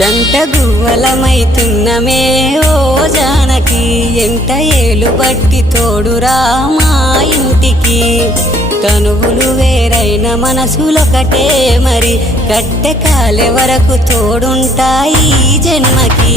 జంట గువ్వలమైతున్నమే ఓ జానకి ఎంట ఏలు బట్టి తోడురా మా ఇంటికి తనువులు వేరైన మనసులొకటే మరి కట్టె కాలే వరకు తోడుంటాయి జన్మకి